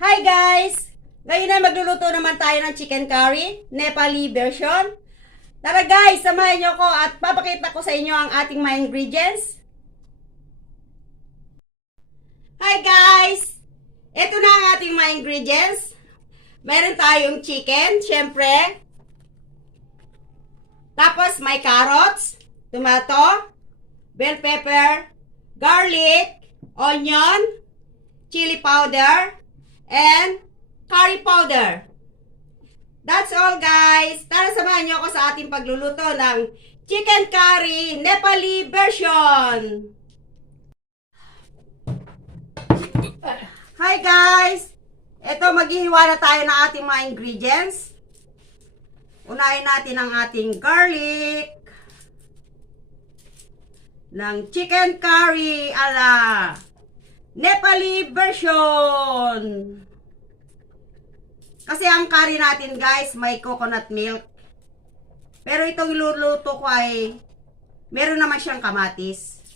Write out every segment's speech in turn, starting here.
Hi guys! Ngayon ay magluluto naman tayo ng chicken curry, Nepali version. Tara guys, samahan nyo ko at papakita ko sa inyo ang ating mga ingredients. Hi guys! Ito na ang ating mga ingredients. Meron tayong chicken, syempre. Tapos may carrots, tomato, bell pepper, garlic, onion, chili powder, and curry powder. That's all guys. Tara samahan niyo ako sa ating pagluluto ng chicken curry Nepali version. Hi guys. Ito, maghihiwa na tayo ng ating mga ingredients. Unahin natin ang ating garlic ng chicken curry ala Nepali version. Kasi ang curry natin guys, may coconut milk. Pero itong luluto ko ay meron naman siyang kamatis.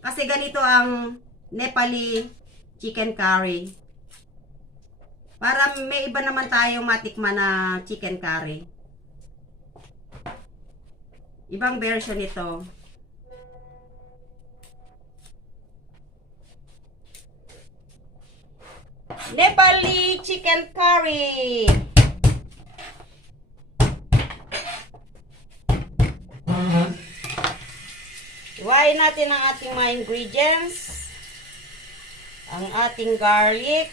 Kasi ganito ang Nepali chicken curry. Para may iba naman tayong matikman na chicken curry. Ibang version ito. Nepali chicken curry. Iwain natin ang ating mga ingredients. Ang ating garlic.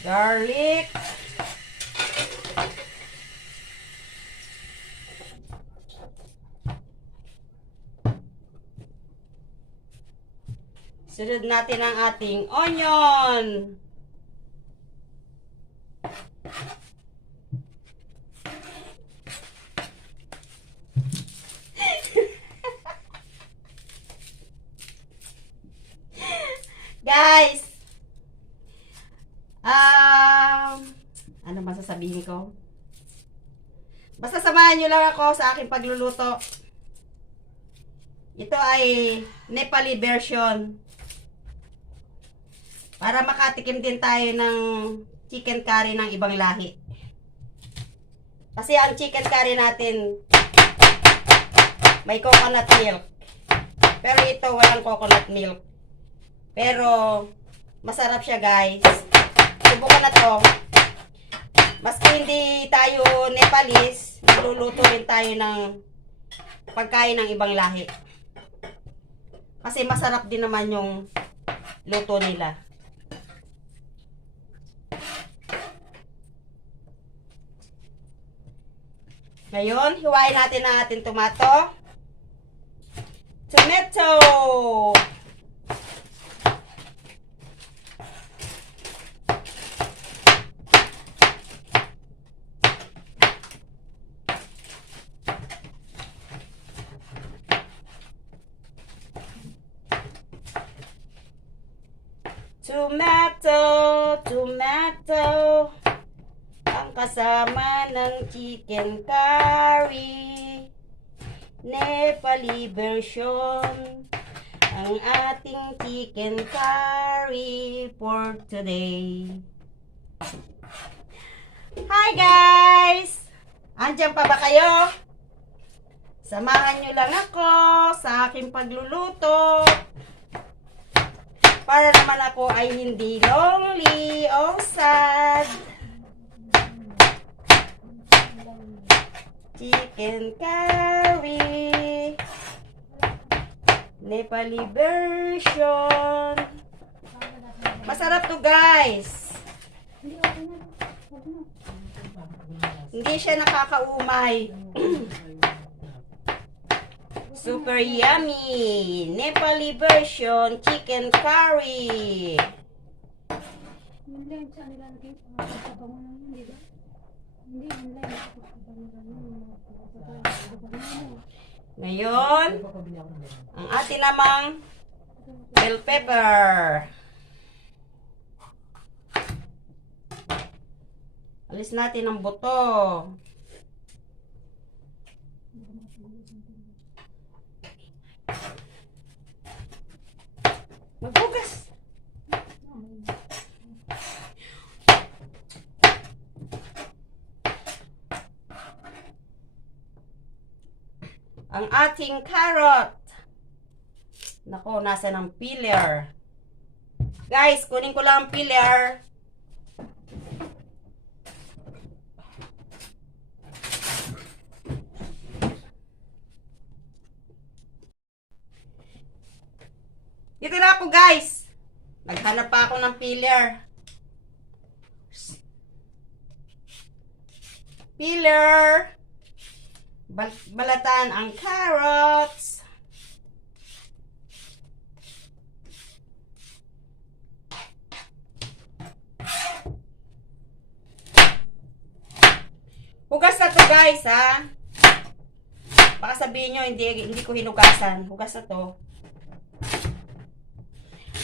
Garlic. Sunod natin ang ating onion. Guys, ano masasabihin ko? Basta samahan nyo lang ako sa aking pagluluto. Ito ay Nepali version. Para makatikim din tayo ng chicken curry ng ibang lahi. Kasi ang chicken curry natin may coconut milk. Pero ito walang coconut milk. Pero masarap siya guys. Subukan na to. Maski hindi tayo Nepalese, magluluto rin tayo ng pagkain ng ibang lahi. Kasi masarap din naman yung luto nila. Ngayon, hiwain natin ang ating tomato. Tomato! Tomato, ang kasama ng chicken curry, Nepali version, ang ating chicken curry for today. Hi guys! Andiyan pa ba kayo? Samahan nyo lang ako sa aking pagluluto. Para naman ako ay hindi lonely o sad. Chicken curry Nepali version. Masarap to guys. Hindi siya nakakaumay. Super yummy! Nepali version chicken curry. Ngayon, ang atin namang Bell pepper. Alis natin ang buto. Magbugas. Ang ating carrot. Nako, nasa ng peeler. Guys, kunin ko lang ang peeler. Dito na ako, guys. Naghanap pa ako ng peeler. Peeler. Balatan ang carrots. Hugas na to, guys, ha. Baka sabihin nyo, hindi ko hinugasan. Hugas na to.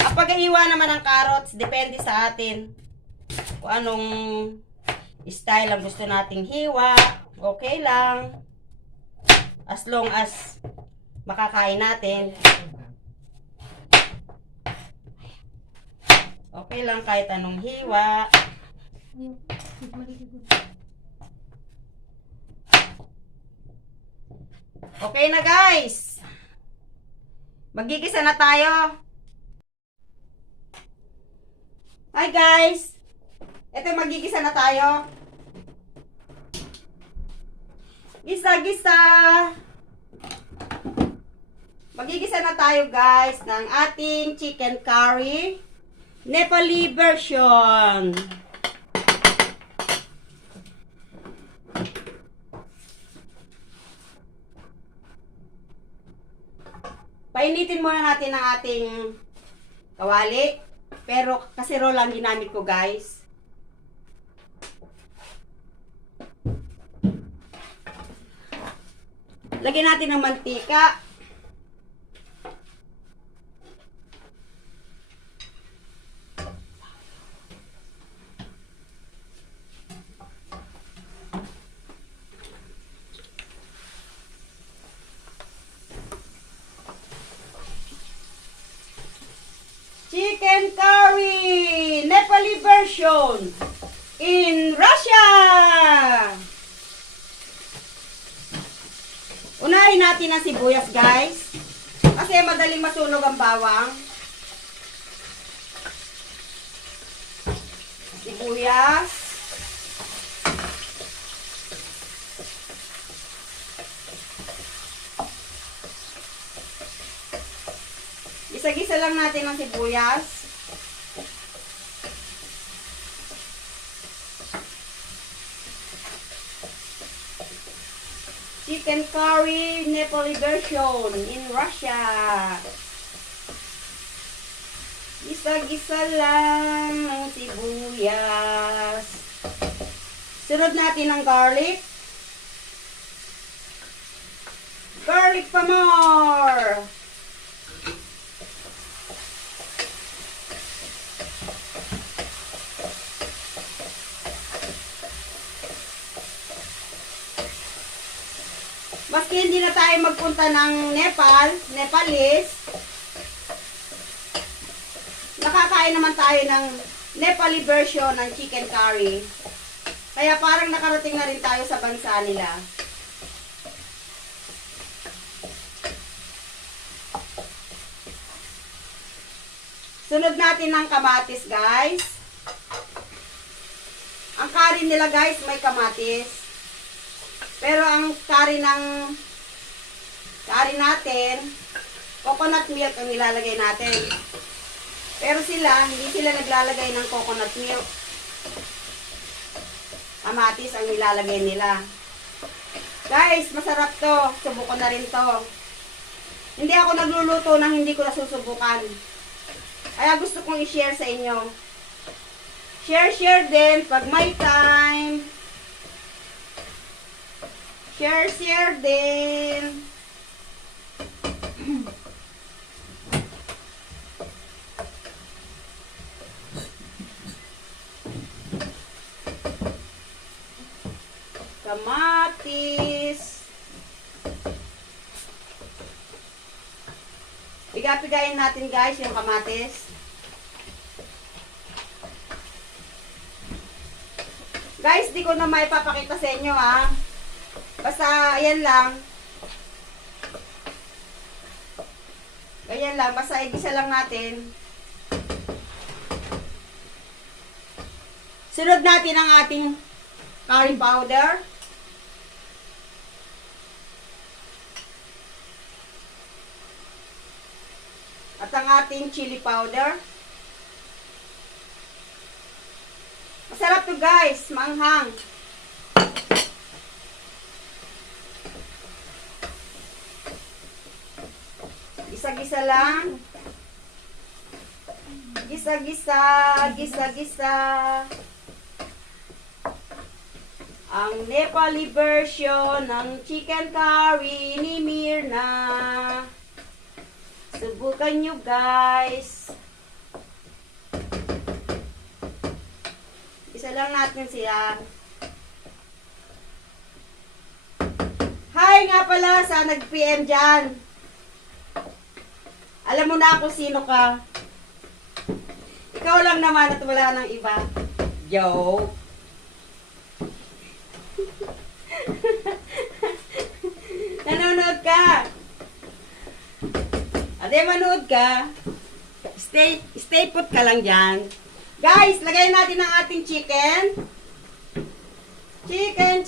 Ang pag-iwa naman ng carrots, depende sa atin. Kung anong style ang gusto nating hiwa. Okay lang. As long as makakain natin. Okay lang kahit anong hiwa. Okay na, guys. Magigisa na tayo. Hi, guys. Ito, magigisa na tayo. Gisa-gisa. Magigisa na tayo, guys, ng ating chicken curry Nepali version. Painitin muna natin ang ating kawali. Pero kasero lang ginamit ko, guys. Lagyan natin ng mantika. Chicken curry Nepali version in Russia. Unahin natin ang sibuyas, guys, kasi madaling masunog ang bawang. Sibuyas. Gisa-gisa lang natin ang sibuyas. Chicken curry Nepali version in Russia. Gisa-gisa lang ang sibuyas. Sunod natin ang garlic. Garlic pa more. Maski hindi na tayo magpunta ng Nepalese, nakakain naman tayo ng Nepali version ng chicken curry. Kaya parang nakarating na rin tayo sa bansa nila. Sunod natin ng kamatis, guys. Ang curry nila, guys, may kamatis. Pero ang curry natin, coconut milk ang nilalagay natin. Pero hindi sila naglalagay ng coconut milk. Kamatis ang nilalagay nila. Guys, masarap to. Subukan na rin to. Hindi ako nagluluto nang hindi ko nasusubukan. Kaya gusto kong i-share sa inyo. Share din pag may time. Share din. kamatis. Piga-pigayin natin guys yung kamatis. Guys, di ko na maipapakita sa inyo ha. Basta, ayan lang. Ganyan lang, basta igisa lang natin. Sunod natin ang ating curry powder. At ang ating chili powder. Masarap to guys, maanghang. Gisa-gisa lang. Gisa-gisa, gisa-gisa. Ang Nepali version ng chicken curry ni Mirna. Subukan nyo guys. Isa lang natin siya. Hi nga pala sa nag-PM dyan. Alam mo na ako sino ka. Ikaw lang naman at wala nang iba. Joke. Nanonood ka. Ade, manood ka. Stay put ka lang dyan. Guys, lagay natin ang ating chicken. Chicken.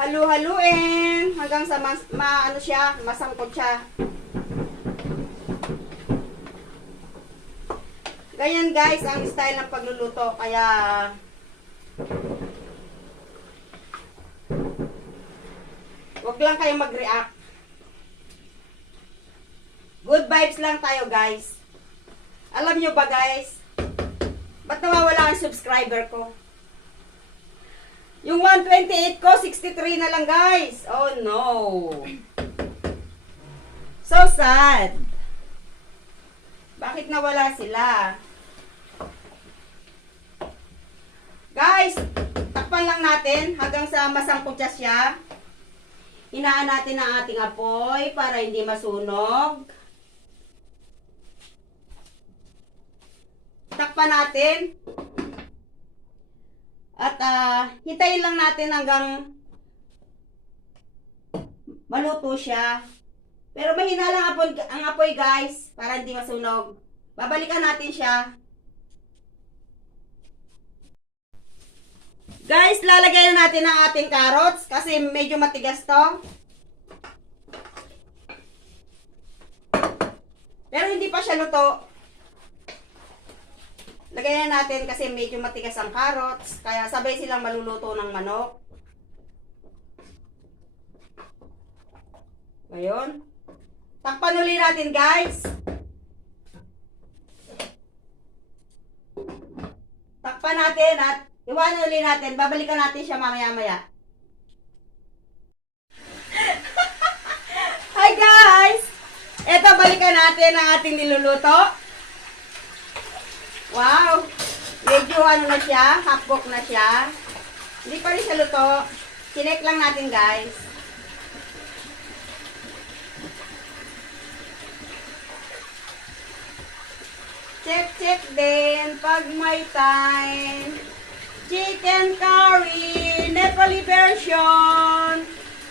Halu-haluin hanggang sa masangkot siya. Ganyan guys ang style ng pagluluto. Kaya wag lang kayong mag-react. Good vibes lang tayo guys. Alam nyo ba guys, ba't nawawala ang subscriber ko? Yung 128 ko, 63 na lang guys. Oh no. So sad. Bakit nawala sila? Guys, takpan lang natin hanggang sa masangkot siya. Hinaan natin ang ating apoy para hindi masunog. Takpan natin. At hintayin lang natin hanggang maluto siya. Pero mahina lang ang apoy guys para hindi masunog. Babalikan natin siya. Guys, lalagay na natin ang ating carrots kasi medyo matigas to. Pero hindi pa siya luto. Lagay na natin kasi medyo matigas ang carrots. Kaya sabay silang maluluto ng manok. Ngayon. Takpan ulit natin guys. Takpan natin at iwanan ulit natin. Babalikan natin siya mamaya-maya. Hi guys! Eto, balikan natin ang ating niluluto. Wow! Medyo ano na siya, half-cook na siya. Hindi pa rin siya luto. Chinek lang natin guys. Check din pag may time. Chicken curry, Nepali version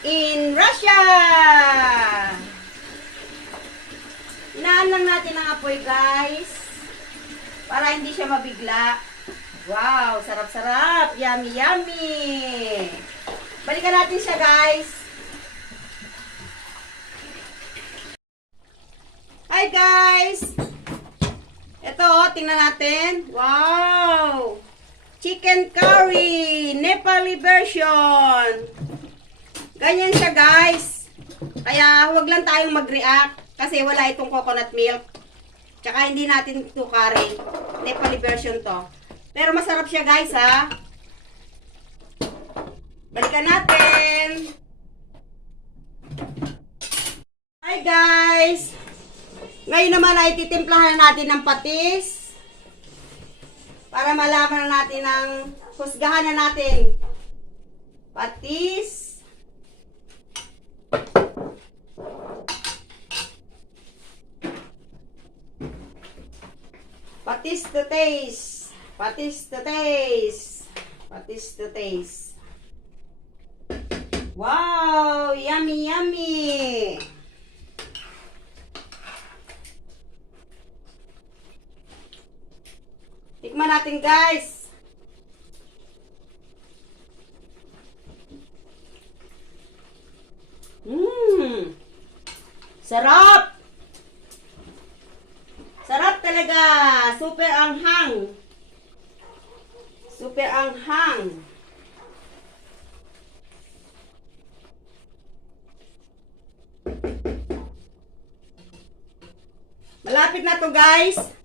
in Russia. Inaan lang natin ang apoy guys. Para hindi siya mabigla. Wow, sarap-sarap. Yummy, yummy. Balikan natin siya, guys. Hi, guys. Ito, tingnan natin. Wow. Chicken curry, Nepali version. Ganyan siya, guys. Kaya, huwag lang tayong mag-react kasi wala itong coconut milk. Tsaka hindi natin ito curry. Nepali version to. Pero masarap siya guys ha. Balikan natin. Hi guys. Ngayon naman ay titimplahan natin ng patis. Para malaman na natin ang husgahan na natin. Patis. Patis to taste. Patis to taste. Patis to taste. Wow! Yummy, yummy! Tikman natin, guys. Sarap! Sarap talaga! Super anghang! Super anghang! Malapit na to, guys.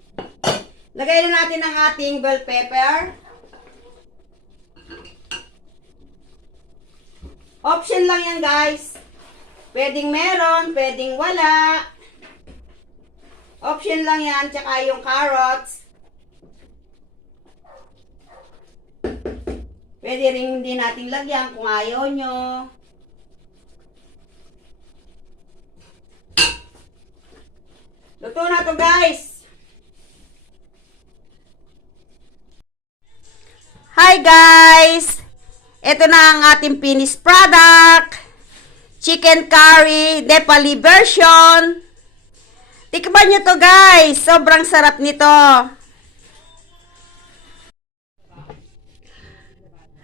Lagay na natin ang ating bell pepper. Option lang yan, guys. Pwedeng meron, pwedeng wala. Option lang yan, tsaka yung carrots. Pwede rin hindi natin lagyan kung ayaw nyo. Luto na to, guys. Hi, guys. Ito na ang ating finished product. Chicken curry, Nepali version. Tikman nyo to, guys. Sobrang sarap nito.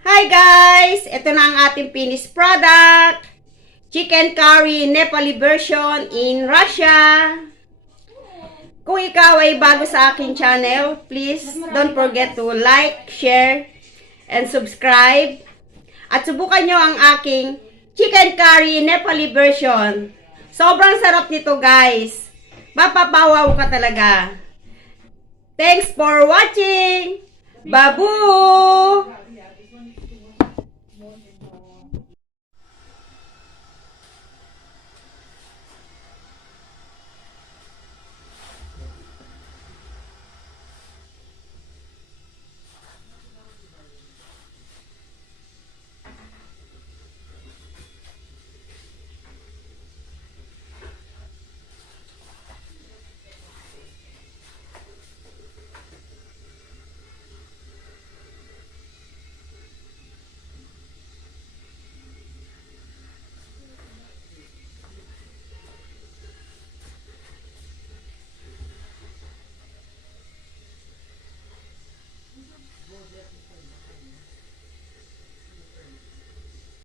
Hi, guys. Ito na ang ating finished product. Chicken curry, Nepali version in Russia. Kung ikaw ay bago sa aking channel, please don't forget to like, share, and subscribe. At subukan nyo ang aking chicken curry Nepali version. Sobrang sarap nito, guys. Mapapawaw ka talaga. Thanks for watching. Babu!